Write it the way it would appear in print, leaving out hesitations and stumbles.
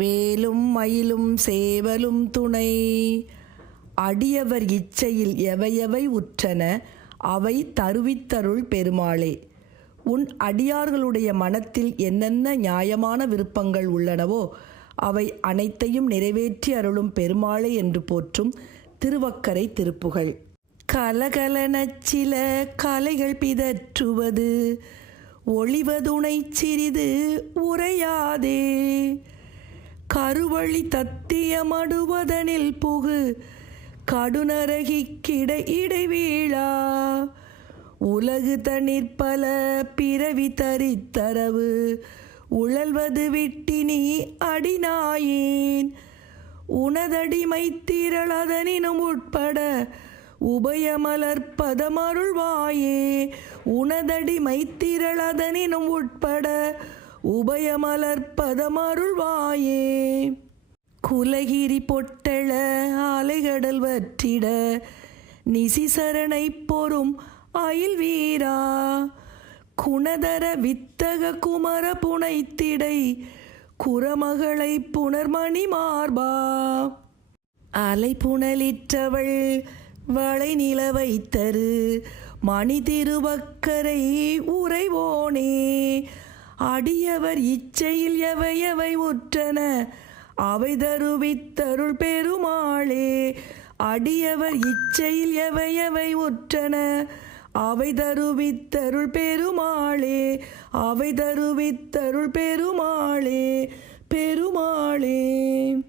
வேலும் மயிலும் சேவலும் துணை. அடியவர் இச்சையில் எவையவை உற்றன அவை தருவித்தருள் பெருமாளே. உன் அடியார்களுடைய மனத்தில் என்னென்ன நியாயமான விருப்பங்கள் உள்ளனவோ அவை அனைத்தையும் நிறைவேற்றி அருளும் பெருமாளே என்று போற்றும் திருவக்கரை திருப்புகழ். கலகலனச் சில கலைகள் பிதற்றுவது ஒளிவதுணை சிறிது உரையாதே. கருவழி தத்தியமடுவதனில் புகு கடுநரகிக்கிட இடைவீழா. உலகு தனிற்பல பிறவி தரித்தரவு உழல்வது விட்டினி அடிநாயேன். உனதடிமை திரளதனினும் உட்பட உபயமலர்பதமருள்வாயே. உனதடிமை திரளதனினும் உட்பட உபயமலர்பதமருள்வாயே. குலகிரி பொட்டெழ அலைகடல் வற்றிட நிசிசரணை பொறும் அயில் வீரா. குணதர வித்தக குமர புனைத்திடை குரமகளை புனர்மணி மார்பா. அலை புனலிற்றவள் வளை நிலவை தரு மணி திருவக்கரை உறைவோனே. அடியவர் இச்சையில் எவையவை உற்றன அவை தருவித்தருள் பெருமாளே. அடியவர் இச்சையில் எவையவை உற்றன அவை தருவித்தருள் பெருமாளே. அவை தருவித்தருள் பெருமாளே பெருமாளே.